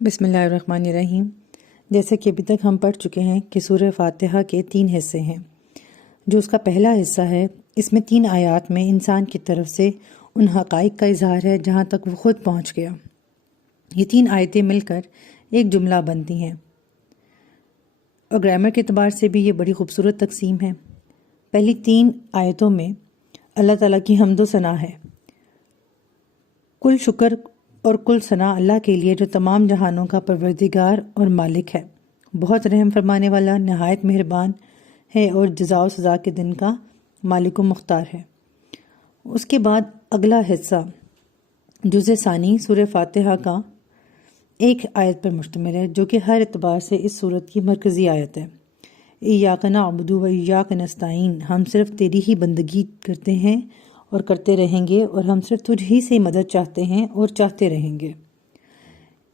بسم اللہ الرحمن الرحیم۔ جیسے کہ ابھی تک ہم پڑھ چکے ہیں کہ سورہ فاتحہ کے 3 حصے ہیں۔ جو اس کا پہلا حصہ ہے، اس میں 3 آیات میں انسان کی طرف سے ان حقائق کا اظہار ہے جہاں تک وہ خود پہنچ گیا۔ یہ 3 آیتیں مل کر ایک جملہ بنتی ہیں، اور گرامر کے اعتبار سے بھی یہ بڑی خوبصورت تقسیم ہے۔ پہلی 3 آیتوں میں اللہ تعالیٰ کی حمد و ثنا ہے۔ کل شکر اور کل ثنا اللہ کے لیے جو تمام جہانوں کا پروردگار اور مالک ہے، بہت رحم فرمانے والا، نہایت مہربان ہے اور جزا و سزا کے دن کا مالک و مختار ہے۔ اس کے بعد اگلا حصہ جزء ثانی سورہ فاتحہ کا ایک آیت پر مشتمل ہے، جو کہ ہر اعتبار سے اس سورت کی مرکزی آیت ہے۔ ایاک نعبد و ایاک نستعین، ہم صرف تیری ہی بندگی کرتے ہیں اور کرتے رہیں گے، اور ہم صرف تجھ ہی سے مدد چاہتے ہیں اور چاہتے رہیں گے۔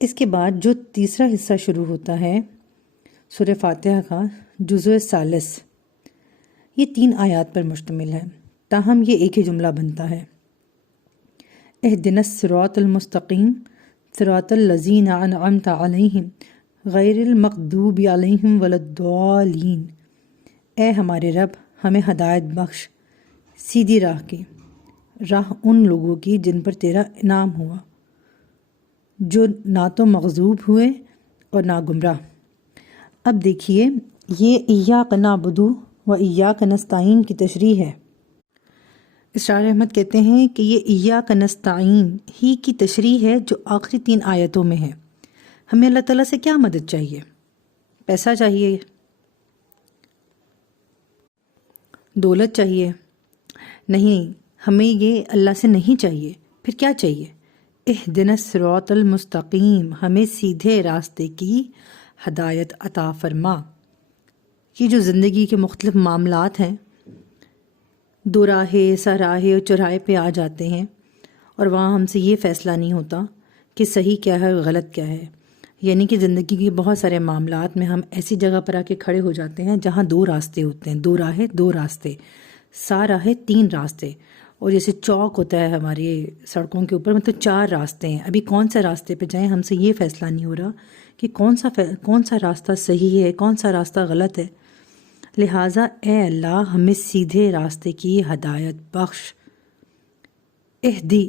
اس کے بعد جو تیسرا حصہ شروع ہوتا ہے سورہ فاتحہ کا، جزء ثالث، یہ 3 آیات پر مشتمل ہے، تاہم یہ ایک ہی جملہ بنتا ہے۔ اہدنا الصراط المستقیم صراط الذین انعمت علیہم غیر المغضوب علیہم ولا الضالین۔ اے ہمارے رب، ہمیں ہدایت بخش سیدھی راہ کی، راہ ان لوگوں کی جن پر تیرا انعام ہوا، جو نہ تو مغضوب ہوئے اور نہ گمراہ۔ اب دیکھیے، یہ ایاک نعبد و ایاک نستعین کی تشریح ہے۔ اسرار احمد کہتے ہیں کہ یہ ایاک نستعین ہی کی تشریح ہے جو آخری 3 آیتوں میں ہے۔ ہمیں اللہ تعالیٰ سے کیا مدد چاہیے؟ پیسہ چاہیے؟ دولت چاہیے؟ نہیں، ہمیں یہ اللہ سے نہیں چاہیے۔ پھر کیا چاہیے؟ اہدنا الصراط المستقیم، ہمیں سیدھے راستے کی ہدایت عطا فرما۔ یہ جو زندگی کے مختلف معاملات ہیں، 2 راہے، سراہے اور چوراہے پہ آ جاتے ہیں، اور وہاں ہم سے یہ فیصلہ نہیں ہوتا کہ صحیح کیا ہے اور غلط کیا ہے۔ یعنی کہ زندگی کے بہت سارے معاملات میں ہم ایسی جگہ پر آ کے کھڑے ہو جاتے ہیں جہاں 2 راستے ہوتے ہیں، 2 راہیں 2 راستے، ساراہے 3 راستے، اور جیسے چوک ہوتا ہے ہماری سڑکوں کے اوپر، مطلب 4 راستے ہیں۔ ابھی کون سے راستے پہ جائیں، ہم سے یہ فیصلہ نہیں ہو رہا کہ کون سا راستہ صحیح ہے، کون سا راستہ غلط ہے۔ لہٰذا اے اللہ، ہمیں سیدھے راستے کی ہدایت بخش۔ اہدی،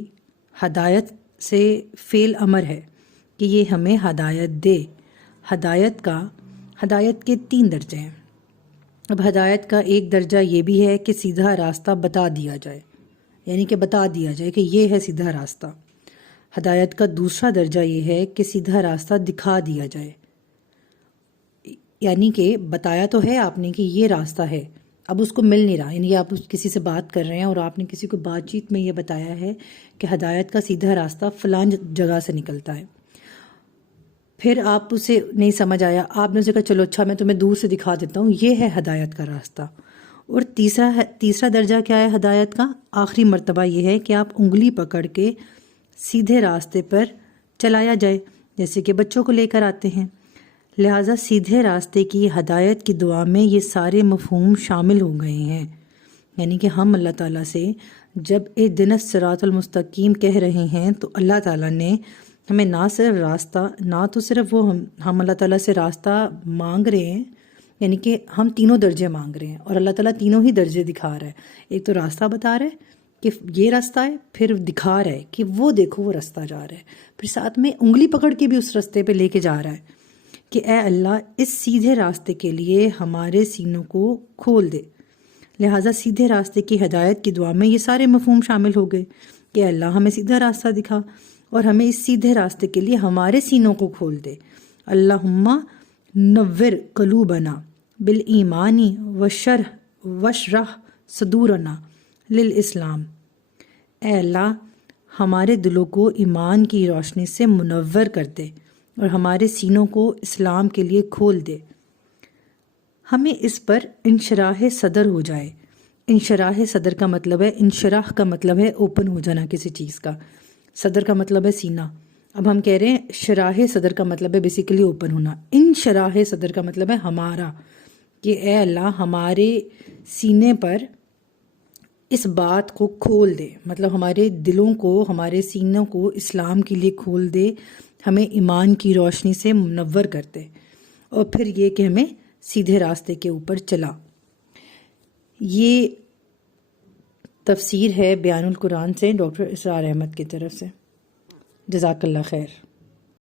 ہدایت سے فعل امر ہے کہ یہ ہمیں ہدایت دے۔ ہدایت کے 3 درجے ہیں۔ اب ہدایت کا ایک درجہ یہ بھی ہے کہ سیدھا راستہ بتا دیا جائے، یعنی کہ بتا دیا جائے کہ یہ ہے سیدھا راستہ۔ ہدایت کا دوسرا درجہ یہ ہے کہ سیدھا راستہ دکھا دیا جائے، یعنی کہ بتایا تو ہے آپ نے کہ یہ راستہ ہے، اب اس کو مل نہیں رہا، یعنی آپ کسی سے بات کر رہے ہیں اور آپ نے کسی کو بات چیت میں یہ بتایا ہے کہ ہدایت کا سیدھا راستہ فلاں جگہ سے نکلتا ہے، پھر آپ اسے نہیں سمجھ آیا، آپ نے اسے کہا چلو اچھا میں تمہیں دور سے دکھا دیتا ہوں، یہ ہے ہدایت کا راستہ۔ اور تیسرا درجہ کیا ہے ہدایت کا؟ آخری مرتبہ یہ ہے کہ آپ انگلی پکڑ کے سیدھے راستے پر چلایا جائے، جیسے کہ بچوں کو لے کر آتے ہیں۔ لہٰذا سیدھے راستے کی ہدایت کی دعا میں یہ سارے مفہوم شامل ہو گئے ہیں، یعنی کہ ہم اللہ تعالیٰ سے جب اہدنا الصراط المستقیم کہہ رہے ہیں تو اللہ تعالیٰ نے ہمیں نہ صرف راستہ، نہ تو صرف وہ ہم اللہ تعالیٰ سے راستہ مانگ رہے ہیں، یعنی کہ ہم 3 درجے مانگ رہے ہیں، اور اللہ تعالیٰ 3 ہی درجے دکھا رہا ہے۔ ایک تو راستہ بتا رہا ہے کہ یہ راستہ ہے، پھر دکھا رہا ہے کہ وہ دیکھو وہ راستہ جا رہا ہے، پھر ساتھ میں انگلی پکڑ کے بھی اس راستے پہ لے کے جا رہا ہے کہ اے اللہ، اس سیدھے راستے کے لیے ہمارے سینوں کو کھول دے۔ لہٰذا سیدھے راستے کی ہدایت کی دعا میں یہ سارے مفہوم شامل ہو گئے کہ اللہ ہمیں سیدھا راستہ دکھا، اور ہمیں اس سیدھے راستے کے لیے ہمارے سینوں کو کھول دے۔ اللہم نور قلوبنا بالایمان واشرح صدورنا للاسلام۔ اے اللہ، ہمارے دلوں کو ایمان کی روشنی سے منور کر دے اور ہمارے سینوں کو اسلام کے لیے کھول دے۔ ہمیں اس پر انشراح صدر ہو جائے۔ انشراح صدر کا مطلب ہے، انشراح کا مطلب ہے اوپن ہو جانا کسی چیز کا، صدر کا مطلب ہے سینہ۔ اب ہم کہہ رہے ہیں شراح صدر کا مطلب ہے بیسیکلی اوپن ہونا، انشراح صدر کا مطلب ہے ہمارا، کہ اے اللہ ہمارے سینے پر اس بات کو کھول دے، مطلب ہمارے دلوں کو، ہمارے سینوں کو اسلام کے لیے کھول دے، ہمیں ایمان کی روشنی سے منور کر دے، اور پھر یہ کہ ہمیں سیدھے راستے کے اوپر چلا۔ یہ تفسیر ہے بیان القرآن سے ڈاکٹر اسرار احمد کی طرف سے۔ جزاک اللہ خیر۔